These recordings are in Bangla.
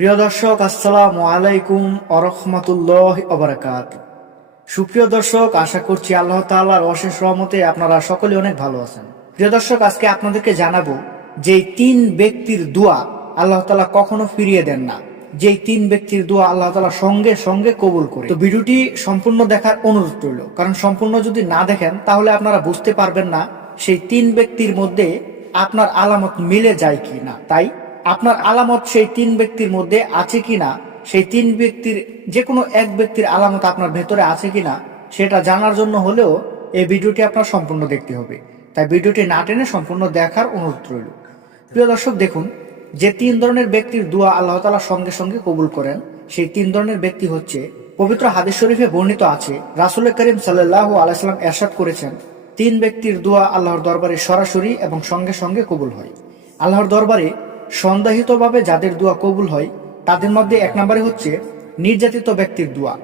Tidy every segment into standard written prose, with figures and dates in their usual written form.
প্রিয় দর্শক, আসসালামু আলাইকুম আরহামাতুল্লাহি ওয়া বারাকাতুহু। সুপ্রিয় দর্শক, আশা করছি আল্লাহ তাআলার অশেষ রহমতে আপনারা সকলে অনেক ভালো আছেন। প্রিয় দর্শক, আজকে আপনাদেরকে জানাবো যে তিন ব্যক্তির দোয়া আল্লাহ তাআলা কখনো ফিরিয়ে দেন না, যেই তিন ব্যক্তির দোয়া আল্লাহ তাআলা সঙ্গে সঙ্গে কবুল করে। তো ভিডিওটি সম্পূর্ণ দেখার অনুরোধ রইল, কারণ সম্পূর্ণ যদি না দেখেন তাহলে আপনারা বুঝতে পারবেন না সেই তিন ব্যক্তির মধ্যে আপনার আলামত মিলে যায় কি না। তাই আপনার আলামত সেই তিন ব্যক্তির মধ্যে আছে কিনা, সেই তিন ব্যক্তির যে কোনো এক ব্যক্তির আলামত আপনার ভেতরে আছে কিনা সেটা জানার জন্য হলেও এই ভিডিওটি আপনার সম্পূর্ণ দেখতে হবে। তাই ভিডিওটি না টেনে সম্পূর্ণ দেখার অনুরোধ রইল। প্রিয় দর্শক, দেখুন যে তিন ধরনের ব্যক্তির দোয়া আল্লাহ তাআলা সঙ্গে সঙ্গে কবুল করেন, সেই তিন ধরনের ব্যক্তি হচ্ছে, পবিত্র হাদিস শরীফে বর্ণিত আছে, রাসূল করিম সাল্লাল্লাহু আলাইহি সাল্লাম ইরশাদ করেছেন, তিন ব্যক্তির দোয়া আল্লাহর দরবারে সরাসরি এবং সঙ্গে সঙ্গে কবুল হয়। আল্লাহর দরবারে সন্দেহিতভাবে যাদের দোয়া কবুল হয় তাদের মধ্যে এক নম্বরে হচ্ছে নির্যাতিত ব্যক্তির দোয়া,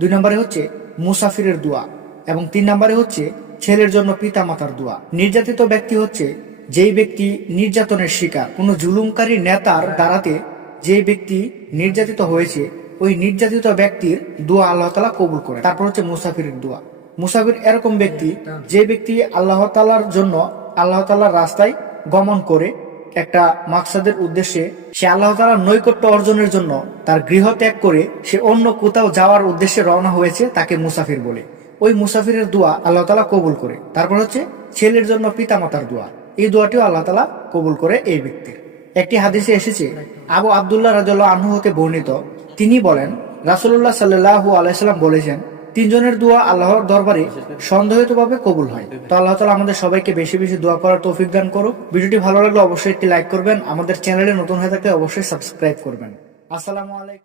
দুই নম্বরে হচ্ছে মুসাফিরের দোয়া এবং তিন নম্বরে হচ্ছে ছেলের জন্য পিতা মাতার দোয়া। নির্যাতিত ব্যক্তি হচ্ছে যেই ব্যক্তি নির্যাতনের শিকার, কোনো জুলুমকারী নেতার দ্বারাতে যে ব্যক্তি নির্যাতিত হয়েছে, ওই নির্যাতিত ব্যক্তির দোয়া আল্লাহ তাআলা কবুল করে। তারপর হচ্ছে মুসাফিরের দোয়া। মুসাফির এরকম ব্যক্তি যে ব্যক্তি আল্লাহ তাআলার জন্য আল্লাহ তাআলার রাস্তায় গমন করে একটা মাকসাদের উদ্দেশ্যে, সে আল্লাহ তাআলার নৈকট্য অর্জনের জন্য তার গৃহ ত্যাগ করে সে অন্য কোথাও যাওয়ার উদ্দেশ্যে রওনা হয়েছে, তাকে মুসাফির বলে। ওই মুসাফিরের দোয়া আল্লাহ তাআলা কবুল করে। তারপর হচ্ছে ছেলের জন্য পিতা মাতার দোয়া, এই দোয়াটিও আল্লাহ তাআলা কবুল করে এই ব্যক্তির। একটি হাদিসে এসেছে, আবু আব্দুল্লাহ রাদিয়াল্লাহু আনহু হতে বর্ণিত, তিনি বলেন, রাসূলুল্লাহ সাল্লাল্লাহু আলাইহি সাল্লাম বলেছেন, তিনজনের দোয়া আল্লাহর দরবারে সন্দেহিতভাবে কবুল হয়। তো আল্লাহ তাআলা আমাদের সবাইকে বেশি বেশি দোয়া করার তৌফিক দান করুক। ভিডিওটি ভালো লাগলে অবশ্যই একটি লাইক করবেন, আমাদের চ্যানেলে নতুন হয়ে থাকলে অবশ্যই সাবস্ক্রাইব করবেন। আসসালামু আলাইকুম।